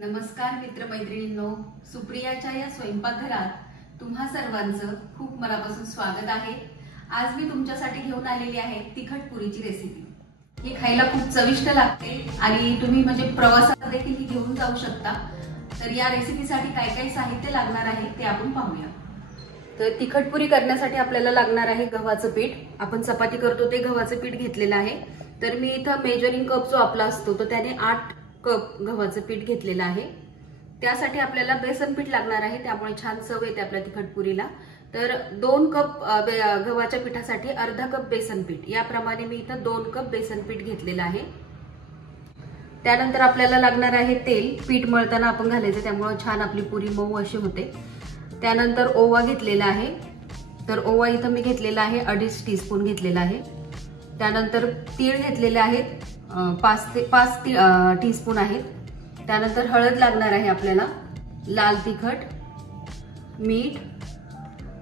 नमस्कार मित्रमैत्रिणींनो, सुप्रियाच्या या स्वयंपाकघरात तुम्हा सर्वांचं खूप मनापासून स्वागत आहे। आज मी तुमच्यासाठी घेऊन आलेली आहे तिखट पुरीची रेसिपी। ही खायला खूप चविष्ट लागते आणि तुम्ही म्हणजे प्रवासात देखील ही घेऊन जाऊ शकता। तर या रेसिपीसाठी काय काय साहित्य लागणार आहे ते आपण पाहूया। तर तिखट पुरी करण्यासाठी आपल्याला लागणार आहे गव्हाचं पीठ। आपण चपाती करतो ते गव्हाचं पीठ घेतलेलं आहे। तर मी इथं मेजरिंग कप जो आपला असतो तो त्याने 8 कप गव्हाचं पीठ घेतलेलं आहे। त्यासाठी आपल्याला बेसन पीठ लागणार आहे, त्यामुळे छान चव येते आपल्या तिखट पुरीला। तर 2 कप गव्हाच्या पिठासाठी अर्धा कप बेसन पीठ, याप्रमाणे मी इथं 2 कप बेसन पीठ घेतलेलं आहे। त्यानंतर आपल्याला लागणार आहे तेल। पीठ मळताना आपण घालायचं, त्यामुळे छान आपली पुरी मऊ अशी होते। त्यानंतर ओवा घेतलेला आहे। तर ओवा इथं मी घेतलेला आहे 2.5 टीस्पून घेतलेला आहे। त्यानंतर तीळ घेतलेले आहेत 5 टीस्पून आहेत। त्यानंतर हळद लागणार आहे आपल्याला, लाल तिखट, मीठ,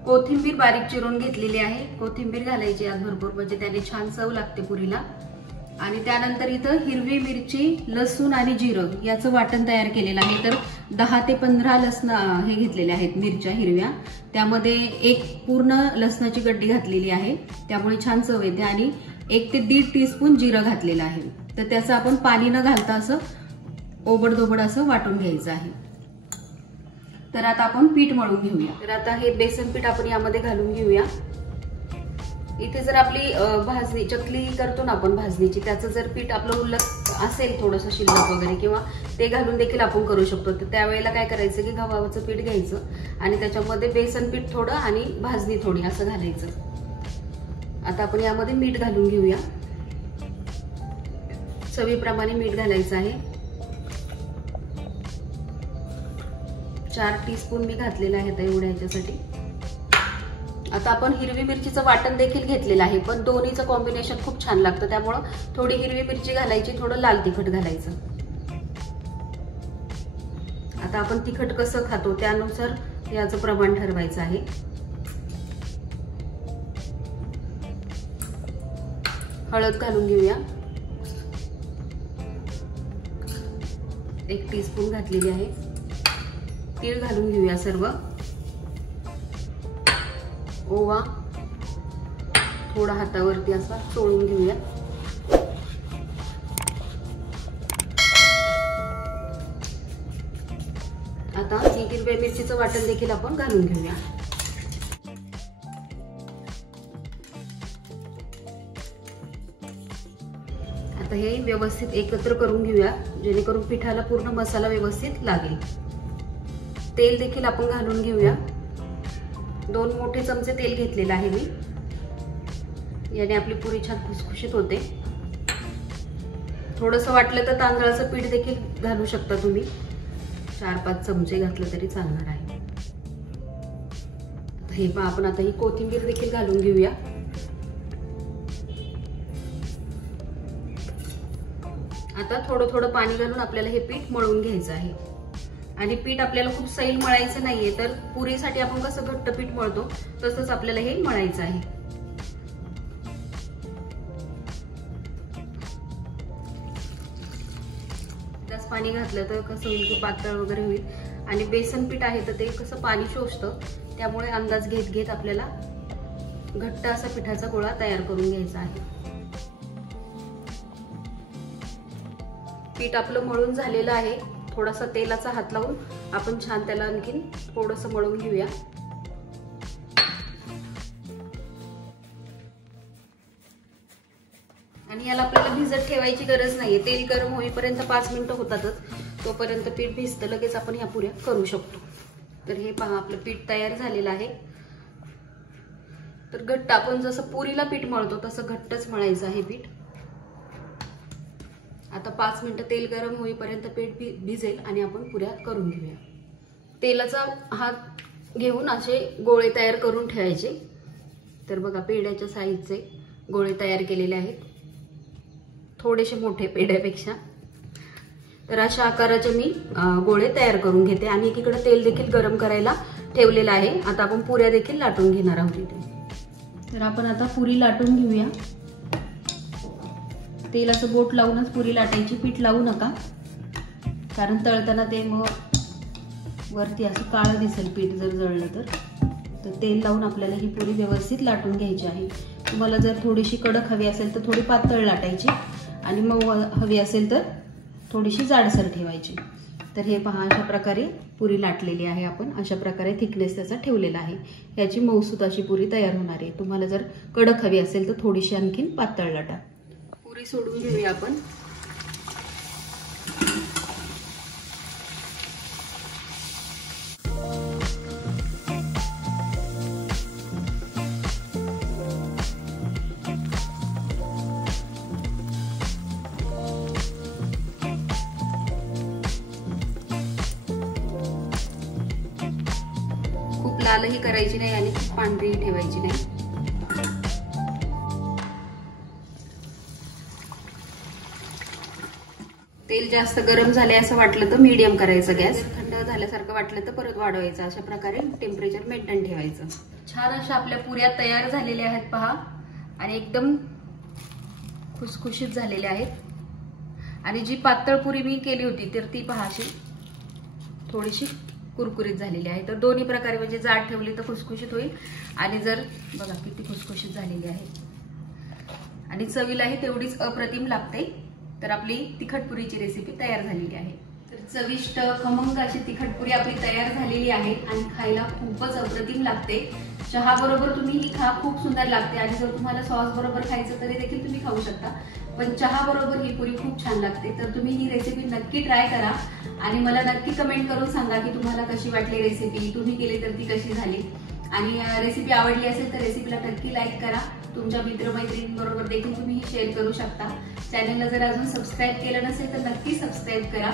कोथिंबीर बारीक चिरून घेतलेली आहे। कोथिंबीर घालायची आज भरपूर, म्हणजे त्याने छान चव लागते पुरीला। आणि त्यानंतर इथं हिरवी मिरची, लसूण आणि जिरं याचं वाटण तयार केलेलं आहे। तर 10 ते 15 लसण हे घेतलेले आहेत मिरच्या हिरव्या, त्यामध्ये एक पूर्ण लसणाची गड्डी घातलेली आहे, त्यामुळे छान चव येते। आणि 1 ते 1.5 टीस्पून जिरं घातलेलं आहे। तर त्याचं आपण पाणी न घालता असं ओबडधोबड असं वाटून घ्यायचं आहे। तर आता आपण पीठ मळून घेऊया। तर आता हे बेसन पीठ आपण यामध्ये घालून घेऊया। इथे जर आपली भाजणी चकली करतो ना आपण भाजणीची, त्याचं जर पीठ आपलं उरलं असेल थोडंसं शिल्लक वगैरे, किंवा ते घालून देखील आपण करू शकतो। तर त्यावेळेला काय करायचं की गव्हाचं पीठ घ्यायचं आणि त्याच्यामध्ये बेसन पीठ थोडं आणि भाजणी थोडी असं घालायचं। आता आपण यामध्ये मीठ घालून घेऊया। चवीप्रमाणे मीठ घालायचं आहे। 4 टीस्पून मी घातलेला आहे एवढ्या ह्याच्यासाठी। आता आपण हिरवी मिरचीचं वाटण देखील घेतलेलं आहे, पण दोन्हीचं कॉम्बिनेशन खूप छान लागतं, त्यामुळे थोडी हिरवी मिरची घालायची, थोडं लाल तिखट घालायचं। आता आपण तिखट कसं खातो त्यानुसार याचं प्रमाण ठरवायचं आहे। हळद घालून घेऊया, 1 टीस्पून घातलेली आहे। तीळ घालून घेऊया सर्व। ओवा थोडा हातावरती असा चोळून घेऊया। आता हिरव्या मिरचीचं वाटण देखील आपण घालून घेऊया। आता हे व्यवस्थित एकत्र करून घेऊया, जेणेकरून पिठाला पूर्ण मसाला व्यवस्थित लागेल। तेल देखील आपण घालून घेऊया। 2 मोठे चमचे तेल घेतलेलं आहे मी, याने आपली पुरी छान खुसखुशीत होते। थोडंसं वाटलं तर तांदळाचं पीठ देखील घालू शकता तुम्ही, 4-5 चमचे घातलं तरी चालणार आहे। हे पहा, आपण आता ही कोथिंबीर देखील घालून घेऊया। आता थोडं थोडं पाणी घालून आपल्याला हे पीठ मळून घ्यायचं आहे। आणि पीठ आपल्याला खूप सैल मळायचं नाहीये, तर पुरीसाठी आपण कसं घट्ट पीठ मळतो तसंच आपल्याला हे मळायचं आहे। जास्त पाणी घातलं तर कसं होईल की पातळ वगैरे होईल, आणि बेसन पीठ आहे तर ते कसं पाणी शोषतं, त्यामुळे अंदाज घेत घेत आपल्याला घट्ट असा पिठाचा गोळा तयार करून घ्यायचा आहे। पीठ आपलं मळून झालेलं आहे। थोडासा तेलाचा हात लावून आपण छान त्याला आणखीन थोडंसं मळून घेऊया। आणि याला आपल्याला भिजत ठेवायची गरज नाहीये, तेल गरम होईपर्यंत 5 मिनिटं होतातच, तोपर्यंत पीठ भिजतं, लगेच आपण ह्या पुऱ्या करू शकतो। तर हे पहा, आपलं पीठ तयार झालेलं आहे। तर घट्ट आपण जसं पुरीला पीठ मळतो तसं घट्टच मळायचं आहे पीठ। आता 5 मिनिटं तेल गरम होईपर्यंत पीठ भिजेल आणि आपण पुऱ्या करून घेऊया। तेलाचा हात घेऊन असे गोळे तयार करून ठेवायचे। तर बघा, पेढ्याच्या साईजचे गोळे तयार केलेले आहेत, थोडेसे मोठे पेढ्यापेक्षा। तर अशा आकाराचे मी गोळे तयार करून घेते आणि एकीकडे तेल देखील गरम करायला ठेवलेलं आहे। आता आपण पुऱ्या देखील लाटून घेणार आहोत इथे। तर आपण आता पुरी लाटून घेऊया। तेलाचं बोट लावूनच पुरी लाटायची, पीठ लावू नका। कारण तळताना ते मग वरती असं काळं दिसेल पीठ जर जळलं तर तेल लावून आपल्याला ही पुरी व्यवस्थित लाटून घ्यायची आहे. तुम्हाला जर थोडीशी कडक हवी असेल तर थोडी पातळ लाटायची आणि मऊ हवी असेल तर थोडीशी जाडसर ठेवायची. तर हे पहा, अशा प्रकारे पुरी लाटलेली आहे. आपण अशा प्रकारे थिकनेस त्याचा ठेवलेला आहे. याची मऊसूत अशी पुरी तयार होणार आहे. तुम्हाला जर कडक हवी असेल तर थोडीशी आणखीन पातळ लाटा. पुरी सोडून घेऊया आपण. खूप लालही करायची नाही आणि खूप पांढरी ठेवायची नाही. तेल जास्त गरम झाले असं वाटलं तर मीडियम करायचं गॅस. थंड झाल्यासारखं वाटलं तर परत वाढवायचं. अशा प्रकारे टेम्परेचर मेंटेन ठेवायचं. छान अशा आपल्या पुऱ्या तयार झालेल्या आहेत पहा आणि एकदम खुसखुशीत झालेल्या आहेत. आणि जी पातळ पुरी मी केली होती तर ती पहा अशी थोडीशी कुरकुरीत झालेली आहे. तर दोन्ही प्रकारे म्हणजे जाड ठेवली तर खुसखुशीत होईल आणि जर बघा किती खुसखुशीत झालेली आहे आणि चवीलाही तेवढीच अप्रतिम लागते. तर आपली तिखटपुरीची रेसिपी तयार झालेली आहे. तर चविष्ट खमंग अशी तिखटपुरी आपली तयार झालेली आहे आणि खायला खूपच अप्रतिम लागते. चहा बरोबर तुम्ही ही खा, खूप सुंदर लागते. आणि जर तुम्हाला सॉस बरोबर खायचं तरी देखील तुम्ही खाऊ शकता, पण चहा बरोबर ही पुरी खूप छान लागते. तर तुम्ही ही रेसिपी नक्की ट्राय करा आणि मला नक्की कमेंट करून सांगा की तुम्हाला कशी वाटली रेसिपी, तुम्ही केली तर ती कशी झाली. आणि रेसिपी आवडली असेल तर रेसिपीला नक्की लाईक करा. तुमच्या मित्रमैत्रिणींबरोबर देखील तुम्ही ही शेअर करू शकता. चॅनलला जर अजून सबस्क्राईब केलं नसेल तर नक्की सबस्क्राईब करा.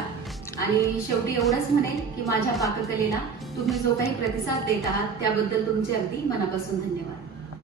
आणि शेवटी एवढंच म्हणेन की माझ्या पाककलेला तुम्ही जो काही प्रतिसाद देत आहात त्याबद्दल तुमचे अगदी मनापासून धन्यवाद.